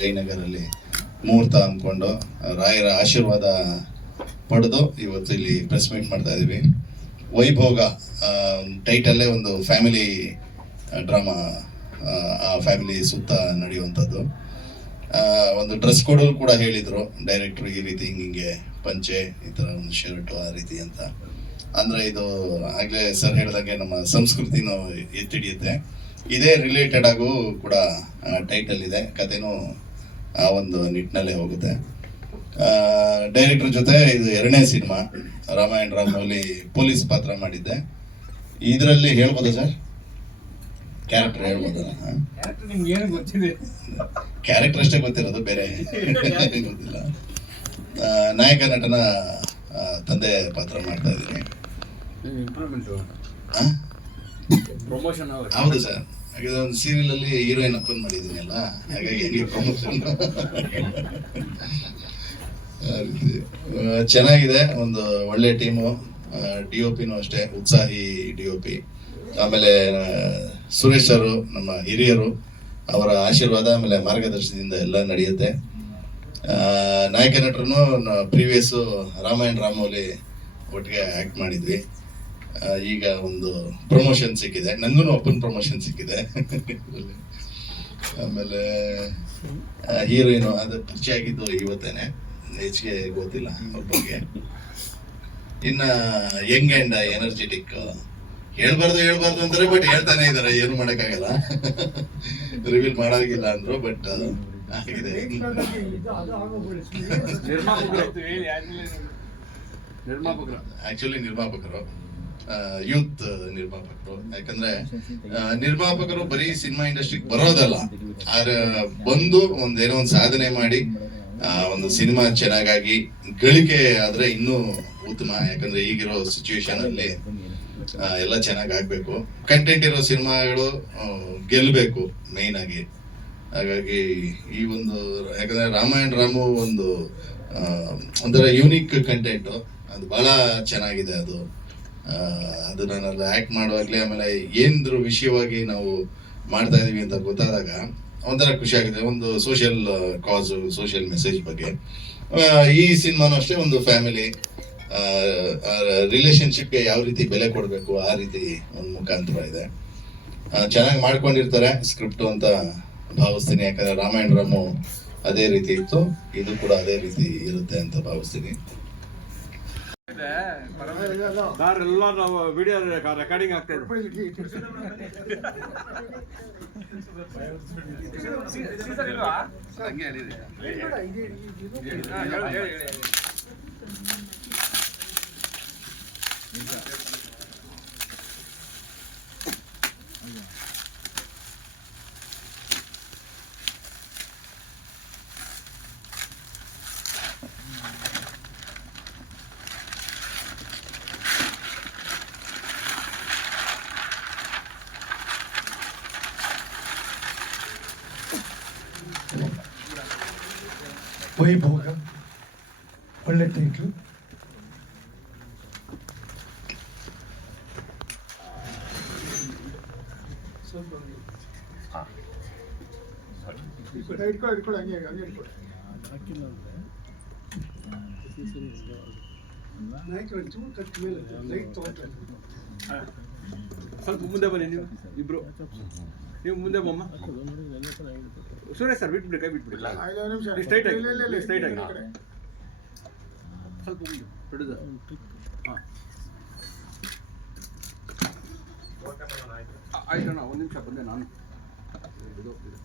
ಜಯನಗರಲ್ಲಿ ಮುಹೂರ್ತ ಅಂದ್ಕೊಂಡು ರಾಯರ ಆಶೀರ್ವಾದ ಪಡೆದು ಇವತ್ತು ಇಲ್ಲಿ ಪ್ರೆಸ್ ಮೀಟ್ ಮಾಡ್ತಾ ಇದ್ದೀವಿ. ವೈಭೋಗ ಟೈಟಲ್ಲೇ ಒಂದು ಫ್ಯಾಮಿಲಿ ಡ್ರಾಮಾ ಆ ಫ್ಯಾಮಿಲಿ ಸುತ್ತ ನಡೆಯುವಂಥದ್ದು. ಒಂದು ಡ್ರೆಸ್ ಕೋಡಲ್ಲಿ ಕೂಡ ಹೇಳಿದರು ಡೈರೆಕ್ಟ್ರು ಈ ರೀತಿ ಹಿಂಗೆ ಪಂಚೆ, ಈ ಥರ ಒಂದು ಶರ್ಟು ಆ ರೀತಿ ಅಂತ. ಅಂದರೆ ಇದು ಆಗಲೇ ಸರ್ ಹೇಳಿದಾಗೆ ನಮ್ಮ ಸಂಸ್ಕೃತಿನೂ ಎತ್ತಿಡಿಯುತ್ತೆ. ಇದೇ ರಿಲೇಟೆಡ್ ಆಗು ಕೂಡ ಟೈಟಲ್ ಇದೆ. ಕಥೆನೂ ಆ ಒಂದು ನಿಟ್ಟಿನಲ್ಲೇ ಹೋಗುತ್ತೆ. ಡೈರೆಕ್ಟರ್ ಜೊತೆ ಇದು ಎರಡನೇ ಸಿನಿಮಾ ರಾಮಾಯಣ ರಾಮಲ್ಲಿ ಪೊಲೀಸ್ ಪಾತ್ರ ಮಾಡಿದ್ದೆ. ಇದರಲ್ಲಿ ಹೇಳ್ಬೋದಾ ಸರ್? ಕ್ಯಾರೆಕ್ಟರ್ ಹೇಳ್ಬೋದಾ? ಹಾಂ? ನಿಮ್ಗೆ ಏನು ಗೊತ್ತಿದೆ? ಕ್ಯಾರೆಕ್ಟರ್ ಅಷ್ಟೇ ಗೊತ್ತಿರೋದು ಬೇರೆ ಗೊತ್ತಿಲ್ಲ ಆ, ನಾಯಕ ನಟನ ತಂದೆ ಪಾತ್ರ ಮಾಡ್ತಾ ಇದ್ದೀನಿ. ಇಂಪ್ರೂವ್ಮೆಂಟ್ ಆ? ಪ್ರಮೋಷನ್ ಹೌದು ಸರ್. ಹಾಗಾದ್ರೆ ಒಂದು ಸೀರಿಯಲ್ ಅಲ್ಲಿ ಹೀರೋಯಿನ್ ಅಪ್ಪನ್ ಮಾಡಿದ್ದೀನಲ್ಲ, ಹಾಗಾಗಿ ಹಂಗೆ ಪ್ರಮೋಷನ್ ಚೆನ್ನಾಗಿದೆ, ಒಂದು ಒಳ್ಳೆ ಟೀಮು ಡಿ ಒ ಪಿನೂ ಅಷ್ಟೇ, ಉತ್ಸಾಹಿ ಡಿ ಒ ಪಿ ಆಮೇಲೆ ಸುರೇಶ್ ಅವರು, ನಮ್ಮ ಹಿರಿಯರು, ಅವರ ಆಶೀರ್ವಾದ, ಆಮೇಲೆ ಮಾರ್ಗದರ್ಶನದಿಂದ ಎಲ್ಲ ನಡೆಯುತ್ತೆ. ನಾಯಕ ನಟರು ಪ್ರೀವಿಯಸ್ಸು ರಾಮಾಯಣ, ರಾಮೋಲಿ ಒಟ್ಟಿಗೆ ಆ್ಯಕ್ಟ್ ಮಾಡಿದ್ವಿ. ಈಗ ಒಂದು ಪ್ರಮೋಷನ್ ಸಿಕ್ಕಿದೆ. ನನಗೂ ಓಪನ್ ಪ್ರಮೋಷನ್ ಸಿಕ್ಕಿದೆ. ಆಮೇಲೆ ಹೀರೋಯಿನು ಅದು ಪರಿಚಯ ಆಗಿದ್ದು ಇವತ್ತೇನೆ. ಹೆಚ್ಚಿಗೆ ಗೊತ್ತಿಲ್ಲ ಅವ್ರ ಬಗ್ಗೆ. ಇನ್ನ ಯಂಗ್ ಅಂಡ್ ಎನರ್ಜೆಟಿಕ್ ಹೇಳ್ಬಾರ್ದು ಹೇಳ್ಬಾರ್ದು ಅಂತಾರೆ ಬಟ್ ಹೇಳ್ತಾನೆ ಇದಾರೆ. ಏನು ಮಾಡೋಕ್ಕಾಗಲ್ಲ. ರಿವೀಲ್ ಮಾಡೋಗಿಲ್ಲ ಅಂದ್ರು ಬಟ್ ಆಗಿದೆ. ನಿರ್ಮಾಪಕರು. ನಿರ್ಮಾಪಕರು. ಆಕ್ಚುಲಿ ನಿರ್ಮಾಪಕರು. ಯೂತ್ ನಿರ್ಮಾಪಕರು. ಯಾಕಂದ್ರೆ ನಿರ್ಮಾಪಕರು ಬರೀ ಸಿನಿಮಾ ಇಂಡಸ್ಟ್ರಿಗೆ ಬರೋದಲ್ಲ. ಆದ್ರೆ ಬಂದು ಒಂದೇನೋ ಒಂದು ಸಾಧನೆ ಮಾಡಿ ಒಂದು ಸಿನಿಮಾ ಚೆನ್ನಾಗಾಗಿ ಗಳಿಕೆ ಆದ್ರೆ ಇನ್ನೂ ಉತ್ತಮ. ಯಾಕಂದ್ರೆ ಈಗಿರೋ ಸಿಚುವೇಶನ್ ಅಲ್ಲಿ ಎಲ್ಲ ಚೆನ್ನಾಗಿ ಆಗ್ಬೇಕು. ಕಂಟೆಂಟ್ ಇರೋ ಸಿನಿಮಾಗಳು ಗೆಲ್ಲಬೇಕು ಮೇಯ್ನ್ ಆಗಿ. ಹಾಗಾಗಿ ಈ ಒಂದು, ಯಾಕಂದ್ರೆ ರಾಮಾಯಣ ರಾಮು ಒಂದು ಒಂಥರ ಯೂನಿಕ್ ಕಂಟೆಂಟು ಅದು ಬಹಳ ಚೆನ್ನಾಗಿದೆ ಅದು. ಅದು ನಾನು ಆ್ಯಕ್ಟ್ ಮಾಡುವಾಗಲೇ ಆಮೇಲೆ ಏನಿದ್ರು ವಿಷಯವಾಗಿ ನಾವು ಮಾಡ್ತಾ ಇದೀವಿ ಅಂತ ಗೊತ್ತಾದಾಗ ಒಂಥರ ಖುಷಿ ಆಗಿದೆ ಒಂದು ಸೋಷಿಯಲ್ ಕಾಸು ಸೋಷಿಯಲ್ ಮೆಸೇಜ್ ಬಗ್ಗೆ. ಈ ಸಿನಿಮಾನು ಅಷ್ಟೇ ಒಂದು ಫ್ಯಾಮಿಲಿ ರಿಲೇಶನ್ಶಿಪ್ಗೆ ಯಾವ ರೀತಿ ಬೆಲೆ ಕೊಡಬೇಕು ಆ ರೀತಿ ಒಂದು ಮುಖಾಂತರ ಇದೆ. ಚೆನ್ನಾಗಿ ಮಾಡ್ಕೊಂಡಿರ್ತಾರೆ ಸ್ಕ್ರಿಪ್ಟು ಅಂತ ಭಾವಿಸ್ತೀನಿ. ಯಾಕಂದ್ರೆ ರಾಮಾಯಣ ರಾಮು ಅದೇ ರೀತಿ ಇತ್ತು. ಇದು ಕೂಡ ಅದೇ ರೀತಿ ಇರುತ್ತೆ ಅಂತ ಭಾವಿಸ್ತೀನಿ. ಸರ್ ಎಲ್ಲ ನಾವು ವಿಡಿಯೋ ರೆಕಾರ್ಡಿಂಗ್ ಆಗ್ತಾ ಇದೆ ವೈಭೋಗ ಒಳ್ಳೆ ಟೈಟ್ಲು ಸ್ವಲ್ಪ ಮುಂದೆ ಬನ್ನಿ ನೀವು ಇಬ್ರು. ನೀವು ಮುಂದೆ ಬಮ್ಮ ಸುರೇಶ್ ಸರ್ ಬಿಟ್ಬಿಡಿ ಕೈ ಬಿಟ್ಬಿಡಿ. ಸ್ಟ್ರೈಟ್ ಆಗಿ, straight ಆಗಿ. ಸ್ವಲ್ಪ ಬಿಡುದ? ಹಾಂ. ಆಯ್ತಣ್ಣ ಒಂದು ನಿಮಿಷ ಬಂದೆ ನಾನು. ಇದು ಇದು.